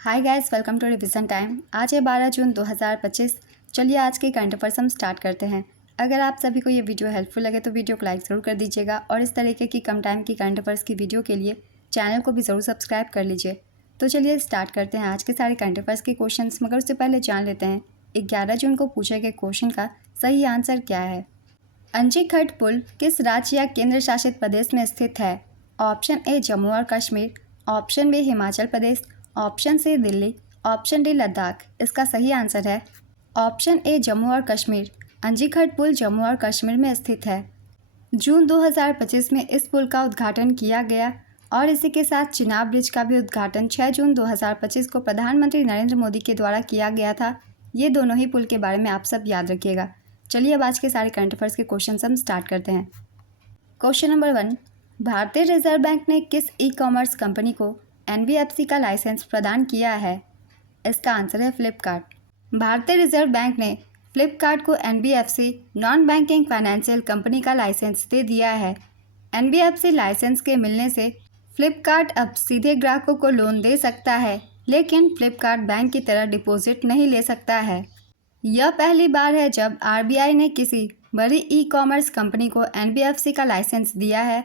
Hi guys, welcome to revision time. आज है 12 जून 2025। चलिए आज के करंट अफेयर्स हम स्टार्ट करते हैं। अगर आप सभी को ये वीडियो हेल्पफुल लगे तो वीडियो को लाइक ज़रूर कर दीजिएगा और इस तरीके की कम टाइम की करंट अफेयर्स की वीडियो के लिए चैनल को भी ज़रूर सब्सक्राइब कर लीजिए। तो चलिए स्टार्ट करते हैं आज के सारे करंट अफेयर्स के क्वेश्चन, मगर उससे पहले जान लेते हैं 11 जून को पूछे गए क्वेश्चन का सही आंसर क्या है। अंजीखट पुल किस राज्य या केंद्र शासित प्रदेश में स्थित है? ऑप्शन ए जम्मू और Kashmir, option B Himachal Pradesh, option C Delhi, option D Ladakh. इसका सही आंसर है ऑप्शन ए जम्मू और कश्मीर। अंजीखट पुल जम्मू और कश्मीर में स्थित है। जून 2025 में इस पुल का उद्घाटन किया गया और इसी के साथ चिनाब ब्रिज का भी उद्घाटन 6 जून 2025 को प्रधानमंत्री नरेंद्र मोदी के द्वारा किया गया था। ये दोनों ही पुल के बारे में आप सब याद रखिएगा। चलिए अब आज के सारे करंट अफेयर्स के क्वेश्चन हम स्टार्ट करते हैं। क्वेश्चन नंबर 1, भारतीय रिजर्व बैंक ने किस ई कॉमर्स कंपनी को NBFC का लाइसेंस प्रदान किया है? इसका आंसर है फ्लिपकार्ट। भारतीय रिजर्व बैंक ने फ्लिपकार्ट को NBFC non banking financial company का लाइसेंस दे दिया है। NBFC लाइसेंस के मिलने से फ्लिपकार्ट अब सीधे ग्राहकों को लोन दे सकता है, लेकिन फ्लिपकार्ट बैंक की तरह डिपॉजिट नहीं ले सकता है। यह पहली बार है जब RBI ने किसी बड़ी ई कॉमर्स कंपनी को NBFC का लाइसेंस दिया है।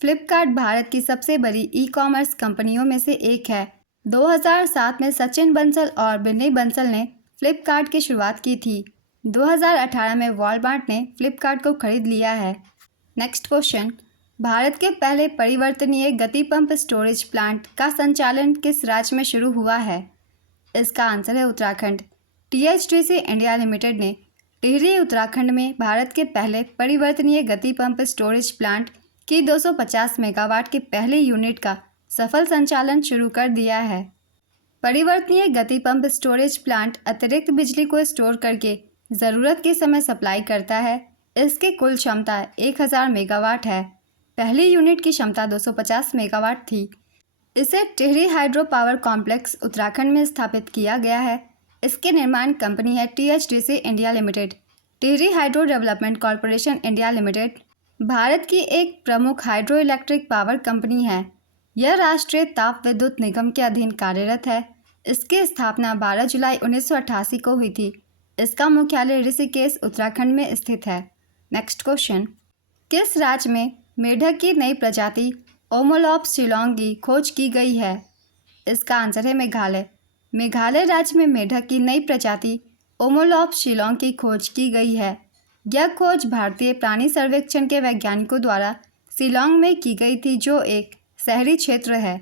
फ्लिपकार्ट भारत की सबसे बड़ी ई कॉमर्स कंपनियों में से एक है। 2007 में सचिन बंसल और बिन्नी बंसल ने फ्लिपकार्ट की शुरुआत की थी। 2018 में वॉलमार्ट ने फ्लिपकार्ट को खरीद लिया है। नेक्स्ट क्वेश्चन, भारत के पहले परिवर्तनीय गति पंप स्टोरेज प्लांट का संचालन किस राज्य में शुरू हुआ है? इसका आंसर है उत्तराखंड। THDC इंडिया लिमिटेड ने टिहरी उत्तराखंड में भारत के पहले परिवर्तनीय गति पंप स्टोरेज प्लांट की 250 मेगावाट के पहले यूनिट का सफल संचालन शुरू कर दिया है। परिवर्तनीय गति पंप स्टोरेज प्लांट अतिरिक्त बिजली को स्टोर करके ज़रूरत के समय सप्लाई करता है। इसकी कुल क्षमता 1000 मेगावाट है। पहली यूनिट की क्षमता 250 मेगावाट थी। इसे Tehri hydro power complex Uttarakhand में स्थापित किया गया है। इसके निर्माण कंपनी है THDC India limited. Tehri hydro development corporation India limited Bharat की एक प्रमुख हाइड्रो इलेक्ट्रिक पावर कंपनी है। यह राष्ट्रीय ताप विद्युत निगम के अधीन कार्यरत है। इसकी स्थापना 12 जुलाई 1988 को हुई थी। इसका मुख्यालय ऋषिकेश उत्तराखंड में स्थित है। नेक्स्ट क्वेश्चन, किस राज्य में मेढक की नई प्रजाति ओमोलॉप्स शिलोंग की खोज की गई है? इसका आंसर है मेघालय। मेघालय राज्य में मेढक की नई प्रजाति ओमोलॉप्स शिलोंग की खोज की गई है। यह खोज भारतीय प्राणी सर्वेक्षण के वैज्ञानिकों द्वारा शिलोंग में की गई थी, जो एक शहरी क्षेत्र है।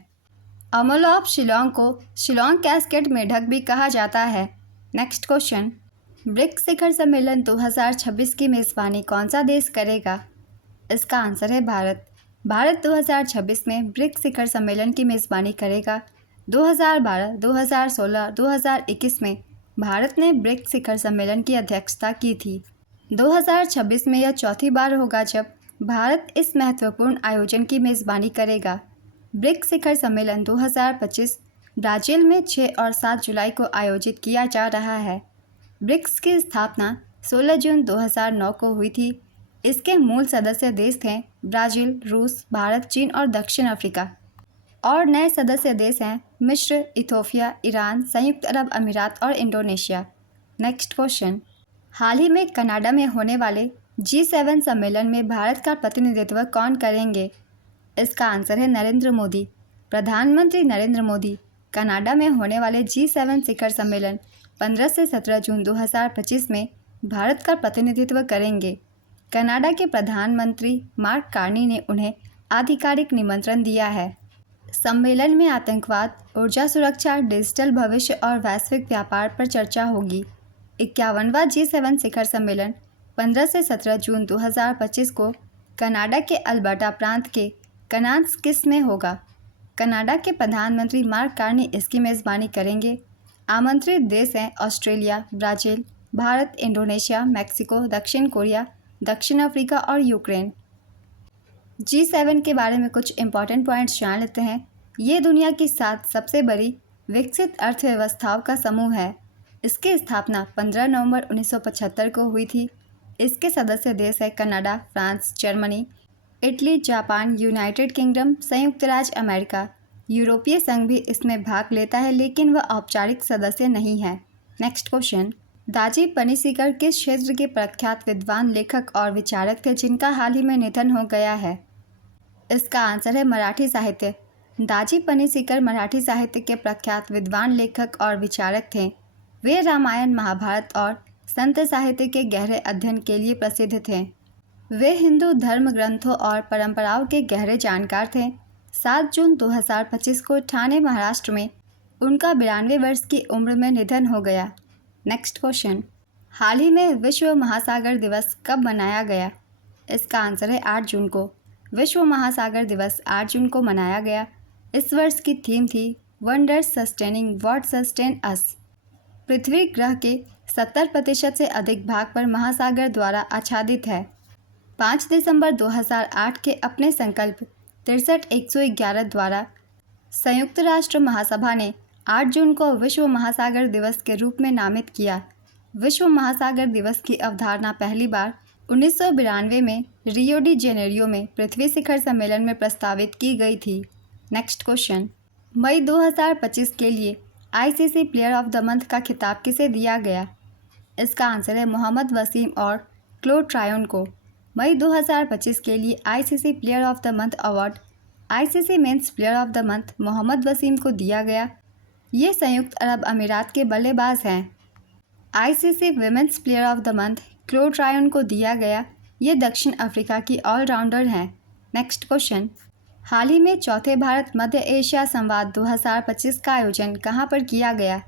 ओमोलॉप्स शिलोंग को शिलोंग कैस्केड मेढक भी कहा जाता है। नेक्स्ट क्वेश्चन, ब्रिक्स शिखर सम्मेलन 2026 की मेज़बानी कौन सा देश करेगा? इसका आंसर है भारत। भारत 2026 में ब्रिक्स शिखर सम्मेलन की मेज़बानी करेगा। 2012, 2016, 2021 में भारत ने ब्रिक्स शिखर सम्मेलन की अध्यक्षता की थी। 2026 में यह चौथी बार होगा जब भारत इस महत्वपूर्ण आयोजन की मेज़बानी करेगा। ब्रिक्स शिखर सम्मेलन 2025 ब्राज़ील में 6 और 7 जुलाई को आयोजित किया जा रहा है। ब्रिक्स की स्थापना 16 जून 2009 को हुई थी। इसके मूल सदस्य देश थे ब्राज़ील, रूस, भारत, चीन और दक्षिण अफ्रीका। और नए सदस्य देश हैं मिस्र, इथोपिया, ईरान, संयुक्त अरब अमीरात और इंडोनेशिया। नेक्स्ट क्वेश्चन, हाल ही में कनाडा में होने वाले G7 सम्मेलन में भारत का प्रतिनिधित्व कौन करेंगे? इसका आंसर है नरेंद्र मोदी। प्रधानमंत्री नरेंद्र मोदी कनाडा में होने वाले G7 शिखर सम्मेलन 15 से 17 जून 2025 में भारत का प्रतिनिधित्व करेंगे। कनाडा के प्रधानमंत्री मार्क कार्नी ने उन्हें आधिकारिक निमंत्रण दिया है। सम्मेलन में आतंकवाद, ऊर्जा सुरक्षा, डिजिटल भविष्य और वैश्विक व्यापार पर चर्चा होगी। 51वां G7 शिखर सम्मेलन 15 से 17 जून 2025 को कनाडा के अल्बर्टा प्रांत के कनान्स्किस में होगा। कनाडा के प्रधानमंत्री मार्क कार्नी इसकी मेज़बानी करेंगे। आमंत्रित देश हैं Australia, Brazil, Bharat, Indonesia, Mexico, दक्षिण कोरिया, दक्षिण अफ्रीका और यूक्रेन। G7 के बारे में कुछ इंपॉर्टेंट पॉइंट्स जान लेते हैं। ये दुनिया की 7 सबसे बड़ी विकसित अर्थव्यवस्थाओं का समूह है। इसकी स्थापना 15 नवंबर 1975 को हुई थी। इसके सदस्य देश है Canada, France, Germany, Italy, Japan, United kingdom, संयुक्त राज्य अमेरिका, यूरोपीय संघ भी इसमें भाग लेता है लेकिन वह औपचारिक सदस्य नहीं है। नेक्स्ट क्वेश्चन, दाजी पनिसेकर किस क्षेत्र के प्रख्यात विद्वान, लेखक और विचारक थे जिनका हाल ही में निधन हो गया है? इसका आंसर है मराठी साहित्य। दाजी पनिसेकर मराठी साहित्य के प्रख्यात विद्वान, लेखक और विचारक थे। वे रामायण, महाभारत और संत साहित्य के गहरे अध्ययन के लिए प्रसिद्ध थे। वे हिंदू धर्म ग्रंथों और परंपराओं के गहरे जानकार थे। 7 जून 2025 को ठाणे, महाराष्ट्र में उनका 92 वर्ष की उम्र में निधन हो गया। नेक्स्ट क्वेश्चन, हाल ही में विश्व महासागर दिवस कब मनाया गया? इसका आंसर है 8 जून को। विश्व महासागर दिवस 8 जून को मनाया गया। इस वर्ष की थीम थी वंडर्स सस्टेनिंग व्हाट सस्टेन अस। पृथ्वी ग्रह के 70% से अधिक भाग पर महासागर द्वारा आच्छादित है। 5 दिसंबर 2008 के अपने संकल्प 63111 द्वारा संयुक्त राष्ट्र महासभा ने 8 जून को विश्व महासागर दिवस के रूप में नामित किया। विश्व महासागर दिवस की अवधारणा पहली बार 1992 में रियो डी जेनेरियो में पृथ्वी शिखर सम्मेलन में प्रस्तावित की गई थी। नेक्स्ट क्वेश्चन, मई 2025 के लिए ICC player of the month का खिताब किसे दिया गया? इसका आंसर है मोहम्मद वसीम और क्लोड ट्रायोन को। मई 2025 के लिए ICC player of the month award ICC men's player of the month Mohammad Waseem को दिया गया। ये संयुक्त अरब अमीरात के बल्लेबाज हैं। ICC women's player of the month क्लोड ट्रायोन को दिया गया। ये दक्षिण अफ्रीका की ऑलराउंडर हैं। नेक्स्ट क्वेश्चन, हाल ही में चौथे भारत मध्य एशिया संवाद 2025 का आयोजन कहाँ पर किया गया?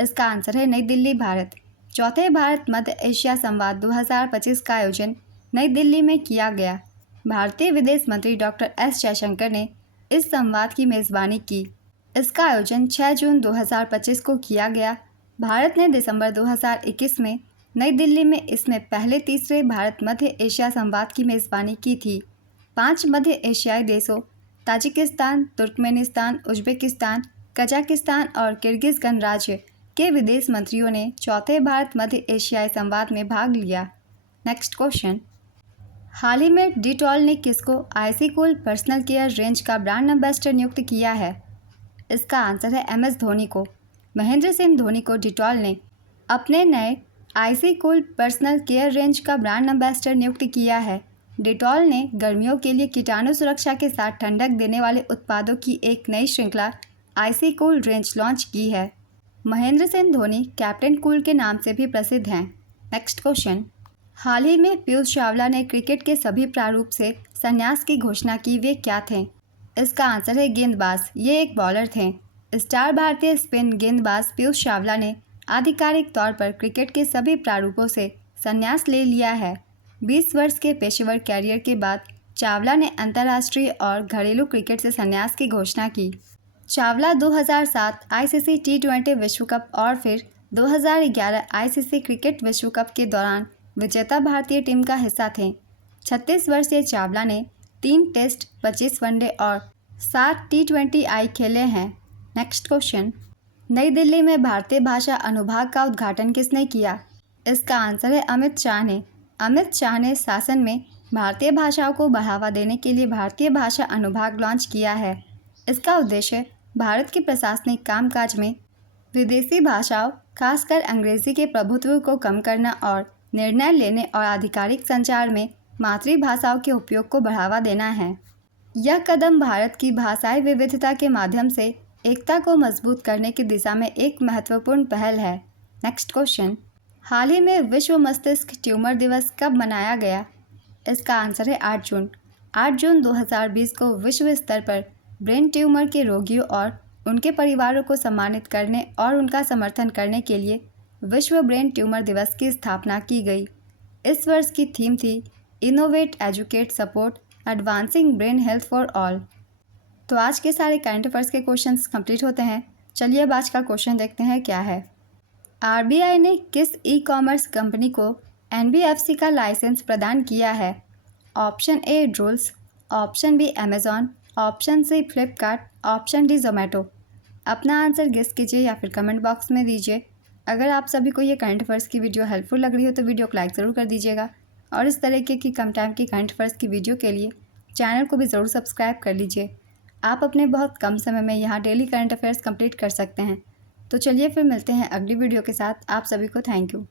इसका आंसर है नई दिल्ली, भारत। चौथे भारत मध्य एशिया संवाद 2025 का आयोजन नई दिल्ली में किया गया। भारतीय विदेश मंत्री डॉक्टर एस जयशंकर ने इस संवाद की मेज़बानी की। इसका आयोजन 6 जून 2025 को किया गया। भारत ने दिसंबर 2021 में नई दिल्ली में इसमें पहले तीसरे भारत मध्य एशिया संवाद की मेज़बानी की थी। 5 मध्य एशियाई देशों ताजिकिस्तान, तुर्कमेनिस्तान, उज्बेकिस्तान, कजाकिस्तान और किर्गिज़ गणराज्य के विदेश मंत्रियों ने चौथे भारत मध्य एशियाई संवाद में भाग लिया। नेक्स्ट क्वेश्चन, हाल ही में डिटॉल ने किसको IC cool personal care range का ब्रांड एम्बेसडर नियुक्त किया है? इसका आंसर है एमएस धोनी को। महेंद्र सिंह धोनी को डिटॉल ने अपने नए IC cool personal care range का ब्रांड एम्बेसडर नियुक्त किया है। डिटॉल ने गर्मियों के लिए कीटाणु सुरक्षा के साथ ठंडक देने वाले उत्पादों की एक नई श्रृंखला आईसी कूल रेंज लॉन्च की है। महेंद्र सिंह धोनी कैप्टन कूल के नाम से भी प्रसिद्ध हैं। नेक्स्ट क्वेश्चन, हाल ही में पीयूष चावला ने क्रिकेट के सभी प्रारूप से संन्यास की घोषणा की। वे क्या थे? इसका आंसर है गेंदबाज। ये एक बॉलर थे। स्टार भारतीय स्पिन गेंदबाज पीयूष चावला ने आधिकारिक तौर पर क्रिकेट के सभी प्रारूपों से संन्यास ले लिया है। 20 वर्ष के पेशेवर कैरियर के बाद चावला ने अंतर्राष्ट्रीय और घरेलू क्रिकेट से संन्यास की घोषणा की। चावला 2007 आईसीसी टी20 विश्व कप और फिर 2011 आईसीसी क्रिकेट विश्व कप के दौरान विजेता भारतीय टीम का हिस्सा थे। 36 वर्षीय चावला ने 3 टेस्ट, 25 वनडे और 7 टी20 आई खेले हैं। नेक्स्ट क्वेश्चन, नई दिल्ली में भारतीय भाषा अनुभाग का उद्घाटन किसने किया? इसका आंसर है अमित शाह ने। अमित शाह ने शासन में भारतीय भाषाओं को बढ़ावा देने के लिए भारतीय भाषा अनुभाग लॉन्च किया है। इसका उद्देश्य भारत के प्रशासनिक कामकाज में विदेशी भाषाओं, खासकर अंग्रेजी के प्रभुत्व को कम करना और निर्णय लेने और आधिकारिक संचार में मातृभाषाओं के उपयोग को बढ़ावा देना है। यह कदम भारत की भाषाई विविधता के माध्यम से एकता को मजबूत करने की दिशा में एक महत्वपूर्ण पहल है। नेक्स्ट क्वेश्चन, हाल ही में विश्व मस्तिष्क ट्यूमर दिवस कब मनाया गया? इसका आंसर है 8 जून। 8 जून 2020 को विश्व स्तर पर ब्रेन ट्यूमर के रोगियों और उनके परिवारों को सम्मानित करने और उनका समर्थन करने के लिए विश्व ब्रेन ट्यूमर दिवस की स्थापना की गई। इस वर्ष की थीम थी innovate, educate, support, advancing brain health for all. तो आज के सारे करंट अफेयर्स के क्वेश्चंस कंप्लीट होते हैं। चलिए अब आज का क्वेश्चन देखते हैं क्या है। आरबीआई ने किस ई कॉमर्स कंपनी को एनबीएफसी का लाइसेंस प्रदान किया है? Option A Drools, option B Amazon, option C Flipkart, option D Zomato. अपना आंसर गेस कीजिए या फिर कमेंट बॉक्स में दीजिए। अगर आप सभी को ये करंट अफेयर्स की वीडियो हेल्पफुल लग रही हो तो वीडियो को लाइक ज़रूर कर दीजिएगा और इस तरीके की कम टाइम की करंट अफेयर्स की वीडियो के लिए चैनल को भी ज़रूर सब्सक्राइब कर लीजिए। आप अपने बहुत कम समय में यहाँ डेली करंट अफेयर्स कंप्लीट कर सकते हैं। तो चलिए फिर मिलते हैं अगली वीडियो के साथ। आप सभी को थैंक यू।